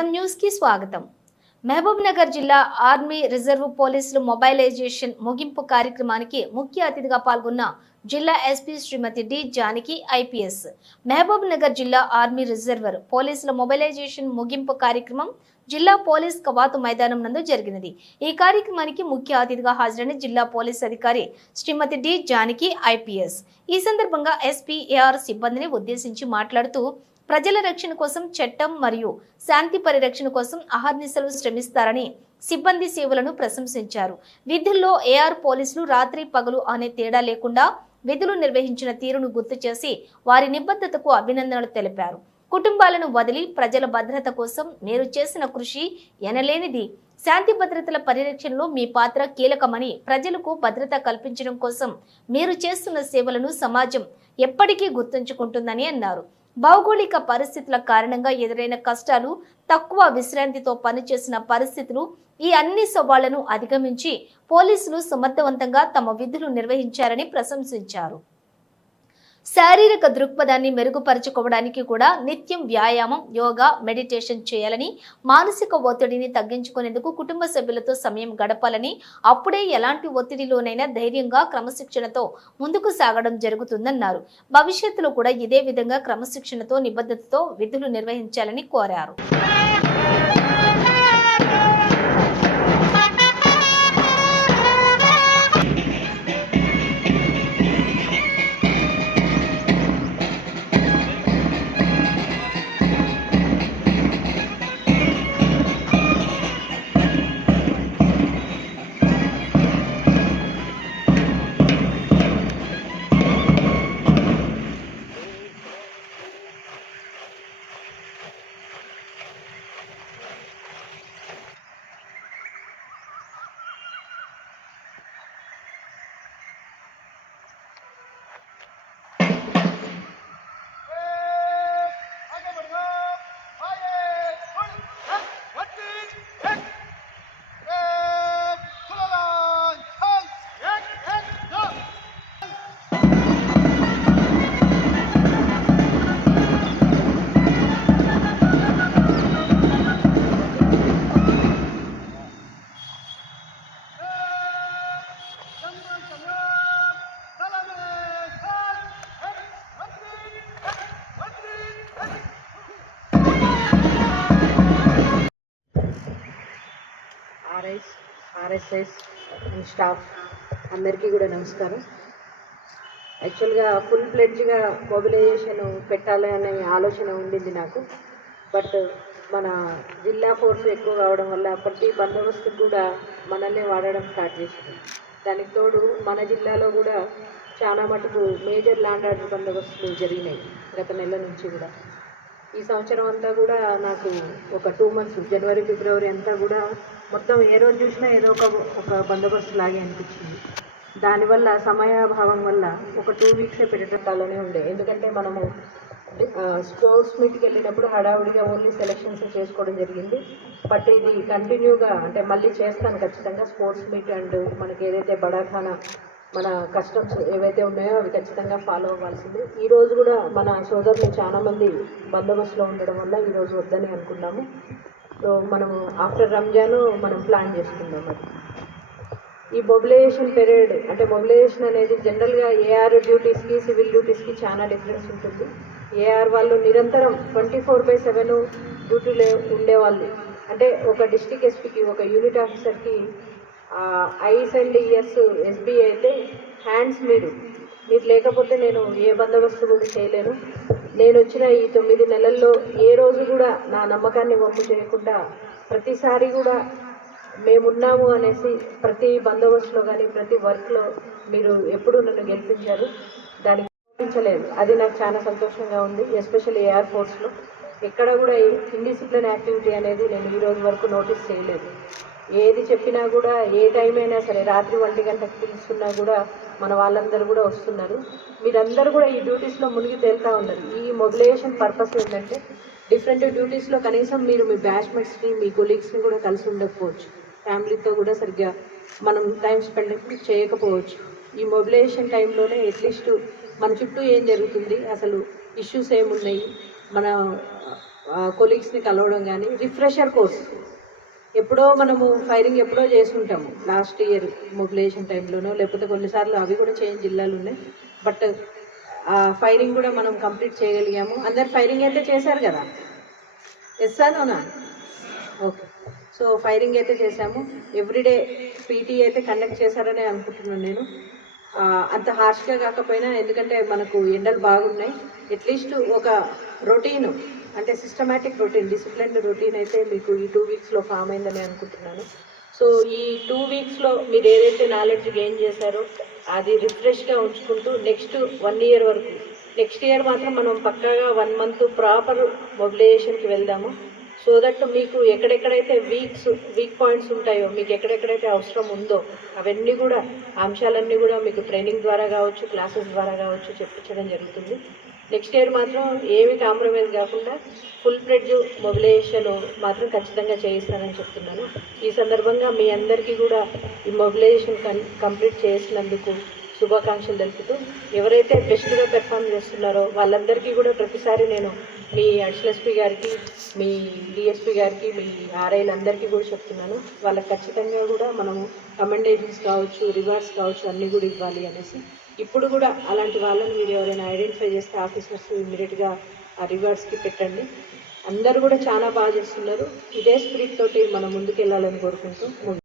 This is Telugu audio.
నిజం న్యూస్ కి స్వాగతం. మహబూబ్ నగర్ జిల్లా ఆర్మీ రిజర్వ్ పోలీసులు మొబైలైజేషన్ ముగింపు కార్యక్రమానికి ముఖ్య అతిథిగా పాల్గొన్న జిల్లా ఎస్పీ శ్రీమతి డి జానకి ఐపీఎస్. మహబూబ్ నగర్ జిల్లా ఆర్మీ రిజర్వర్ పోలీసుల మొబైలైజేషన్ ముగింపు కార్యక్రమం జిల్లా పోలీస్ కవాతు మైదానం నందు జరిగినది. ఈ కార్యక్రమానికి ముఖ్య అతిథిగా హాజరైన జిల్లా పోలీస్ అధికారి శ్రీమతి డి జానకి ఐపీఎస్. ఈ సందర్భంగా ఎస్పీ ఏఆర్ సిబ్బందిని ఉద్దేశించి మాట్లాడుతూ ప్రజల రక్షణ కోసం చట్టం మరియు శాంతి పరిరక్షణ కోసం అహర్నిశలు శ్రమిస్తారని సిబ్బంది సేవలను ప్రశంసించారు. విధుల్లో ఏఆర్ పోలీసులు రాత్రి పగలు అనే తేడా లేకుండా విధులు నిర్వహించిన తీరును గుర్తు చేసి వారి నిబద్ధతకు అభినందనలు తెలిపారు. కుటుంబాలను వదిలి ప్రజల భద్రత కోసం మీరు చేసిన కృషి ఎనలేనిది. శాంతి భద్రతల పరిరక్షణలో మీ పాత్ర కీలకమని, ప్రజలకు భద్రత కల్పించడం కోసం మీరు చేస్తున్న సేవలను సమాజం ఎప్పటికీ గుర్తుంచుకుంటుందని అన్నారు. భౌగోళిక పరిస్థితుల కారణంగా ఎదురైన కష్టాలు, తక్కువ విశ్రాంతితో పనిచేసిన పరిస్థితులు, ఈ అన్ని సవాళ్లను అధిగమించి పోలీసులు సమర్థవంతంగా తమ విధులు నిర్వహించారని ప్రశంసించారు. శారీరక దృక్పథాన్ని మెరుగుపరచుకోవడానికి కూడా నిత్యం వ్యాయామం, యోగా, మెడిటేషన్ చేయాలని, మానసిక ఒత్తిడిని తగ్గించుకునేందుకు కుటుంబ సభ్యులతో సమయం గడపాలని, అప్పుడే ఎలాంటి ఒత్తిడిలోనైనా ధైర్యంగా క్రమశిక్షణతో ముందుకు సాగడం జరుగుతుందన్నారు. భవిష్యత్తులో కూడా ఇదే విధంగా క్రమశిక్షణతో నిబద్ధతతో విధులు నిర్వహించాలని కోరారు. ఆర్ఎస్ఎస్ అండ్ స్టాఫ్ అందరికీ కూడా నమస్కారం. యాక్చువల్గా ఫుల్ ప్లెడ్జ్గా మొబిలైజేషన్ పెట్టాలి అనే ఆలోచన ఉండింది నాకు. బట్ మన జిల్లా ఫోర్స్ ఎక్కువ కావడం వల్ల ప్రతి బందోబస్తుకు కూడా మనల్ని వాడడం స్టార్ట్ చేసింది. దానికి తోడు మన జిల్లాలో కూడా చాలా మటుకు మేజర్ ల్యాండ్ ఆర్డర్ బందోబస్తులు జరిగినాయి గత నెల నుంచి కూడా. ఈ సంవత్సరం అంతా కూడా నాకు ఒక 2 months జనవరి, ఫిబ్రవరి అంతా కూడా మొత్తం ఏ రోజు చూసినా ఏదో ఒక బందోబస్తు లాగే అనిపించింది. దానివల్ల సమయాభావం వల్ల ఒక 2 weeks పెట్టడాలోనే ఉండే. ఎందుకంటే మనము స్పోర్ట్స్ మీట్కి వెళ్ళినప్పుడు హడావుడిగా ఓన్లీ సెలెక్షన్స్ చేసుకోవడం జరిగింది. బట్ ఇది కంటిన్యూగా అంటే మళ్ళీ చేస్తాను ఖచ్చితంగా. స్పోర్ట్స్ మీట్ అండ్ మనకి ఏదైతే బడాఖానా మన కస్టమ్స్ ఏవైతే ఉన్నాయో అవి ఖచ్చితంగా ఫాలో అవ్వాల్సింది. ఈరోజు కూడా మన సోదరులు చాలామంది బందోబస్తులో ఉండడం వల్ల ఈరోజు వద్దని అనుకున్నాము. సో మనము ఆఫ్టర్ రంజాన్ మనం ప్లాన్ చేసుకుందాం. అది ఈ మొబిలైజేషన్ పీరియడ్ అంటే మొబిలైజేషన్ అనేది జనరల్గా ఏఆర్ డ్యూటీస్కి, సివిల్ డ్యూటీస్కి చాలా డిఫరెన్స్ ఉంటుంది. ఏఆర్ వాళ్ళు నిరంతరం 24/7 డ్యూటీలో ఉండేవాళ్ళు. అంటే ఒక డిస్ట్రిక్ట్ ఎస్పీకి, ఒక యూనిట్ ఆఫీసర్కి ఐస్ అండ్ ఇయర్స్ ఎస్బీ అయితే హ్యాండ్స్ మీరు లేకపోతే నేను ఏ బందోబస్తు కూడా చేయలేను. నేను వచ్చిన ఈ 9 నెలల్లో ఏ రోజు కూడా నా నమ్మకాన్ని వమ్ము చేయకుండా ప్రతిసారి కూడా మేమున్నాము అనేసి ప్రతి బందోబస్తులో కానీ ప్రతి వర్క్లో మీరు ఎప్పుడూ నన్ను గెలిపించారు. దానికి గెలిపించలేదు. అది నాకు చాలా సంతోషంగా ఉంది. ఎస్పెషల్లీ ఏఆర్ ఫోర్స్లో ఎక్కడ కూడా ఇండిసిప్లిన్ యాక్టివిటీ అనేది నేను ఈ రోజు వరకు నోటీస్ చేయలేదు. ఏది చెప్పినా కూడా ఏ టైం అయినా సరే, రాత్రి 1 గంటకు పిలుస్తున్నా కూడా మన వాళ్ళందరూ కూడా వస్తున్నారు. మీరందరూ కూడా ఈ డ్యూటీస్లో మునిగి తేలుతూ ఉన్నారు. ఈ మొబిలైజేషన్ పర్పస్ ఏంటంటే డిఫరెంట్ డ్యూటీస్లో కనీసం మీరు మీ బ్యాచ్మేట్స్ని, మీ కొలీగ్స్ని కూడా కలిసి ఉండకపోవచ్చు. ఫ్యామిలీతో కూడా సరిగ్గా మనం టైం స్పెండ్ చేయకపోవచ్చు. ఈ మొబిలైజేషన్ టైంలోనే అట్లీస్ట్ మన చుట్టూ ఏం జరుగుతుంది, అసలు ఇష్యూస్ ఏమున్నాయి, మన కొలీగ్స్ని కలవడం కానీ, రిఫ్రెషర్ కోర్స్ ఎప్పుడో మనము ఫైరింగ్ ఎప్పుడో చేసుకుంటాము లాస్ట్ ఇయర్ మొబిలైజేషన్ టైంలోనో, లేకపోతే కొన్నిసార్లు అవి కూడా చేయని జిల్లాలు ఉన్నాయి. బట్ ఆ ఫైరింగ్ కూడా మనం కంప్లీట్ చేయగలిగాము. అందరు ఫైరింగ్ అయితే చేశారు కదా, ఎస్సానోనా? ఓకే. సో ఫైరింగ్ అయితే చేశాము. ఎవ్రీడే పీటీ అయితే కండక్ట్ చేశారని అనుకుంటున్నాను నేను. అంత హార్ష్గా కాకపోయినా, ఎందుకంటే మనకు ఎండలు బాగున్నాయి. అట్లీస్ట్ ఒక రొటీన్, అంటే సిస్టమేటిక్ రొటీన్, డిసిప్లిన్ రొటీన్ అయితే మీకు ఈ 2 వీక్స్లో ఫామ్ అయిందని అనుకుంటున్నాను. సో ఈ 2 వీక్స్లో మీరు ఏదైతే నాలెడ్జ్ గెయిన్ చేశారో అది రిఫ్రెష్గా ఉంచుకుంటూ నెక్స్ట్ 1 ఇయర్ వరకు, నెక్స్ట్ ఇయర్ మాత్రం మనం పక్కాగా 1 మంత్ ప్రాపర్ మొబిలైజేషన్కి వెళ్దాము. సో దట్ మీకు ఎక్కడెక్కడైతే వీక్ పాయింట్స్ ఉంటాయో, మీకు ఎక్కడెక్కడైతే అవసరం ఉందో అవన్నీ కూడా, అంశాలన్నీ కూడా మీకు ట్రైనింగ్ ద్వారా కావచ్చు, క్లాసెస్ ద్వారా కావచ్చు చెప్పించడం జరుగుతుంది. నెక్స్ట్ ఇయర్ మాత్రం ఏమి కాంప్రమైజ్ కాకుండా ఫుల్ ఫ్లెడ్జ్ మొబిలైజేషన్ మాత్రం ఖచ్చితంగా చేయిస్తానని చెప్తున్నాను. ఈ సందర్భంగా మీ అందరికీ కూడా ఈ మొబిలైజేషన్ కంప్లీట్ చేసినందుకు శుభాకాంక్షలు తెలుపుతూ, ఎవరైతే బెస్ట్గా పెర్ఫామ్ చేస్తున్నారో వాళ్ళందరికీ కూడా ప్రతిసారి నేను మీ అడిషనల్ ఎస్పీ గారికి, మీ డిఎస్పీ గారికి, మీ ఆర్ఐలందరికీ కూడా చెప్తున్నాను, వాళ్ళకి ఖచ్చితంగా కూడా మనము కమెండేషన్స్ కావచ్చు, రివార్డ్స్ కావచ్చు అన్నీ కూడా ఇవ్వాలి అనేసి. ఇప్పుడు కూడా అలాంటి వాళ్ళని మీరు ఎవరైనా ఐడెంటిఫై చేస్తే ఆఫీసర్స్ ఇమ్మీడియట్గా ఆ రివార్డ్స్కి పెట్టండి. అందరూ కూడా చాలా బాగా చేస్తున్నారు. ఇదే స్పిరిట్ తోటి మనం ముందుకు వెళ్ళాలని కోరుకుంటూ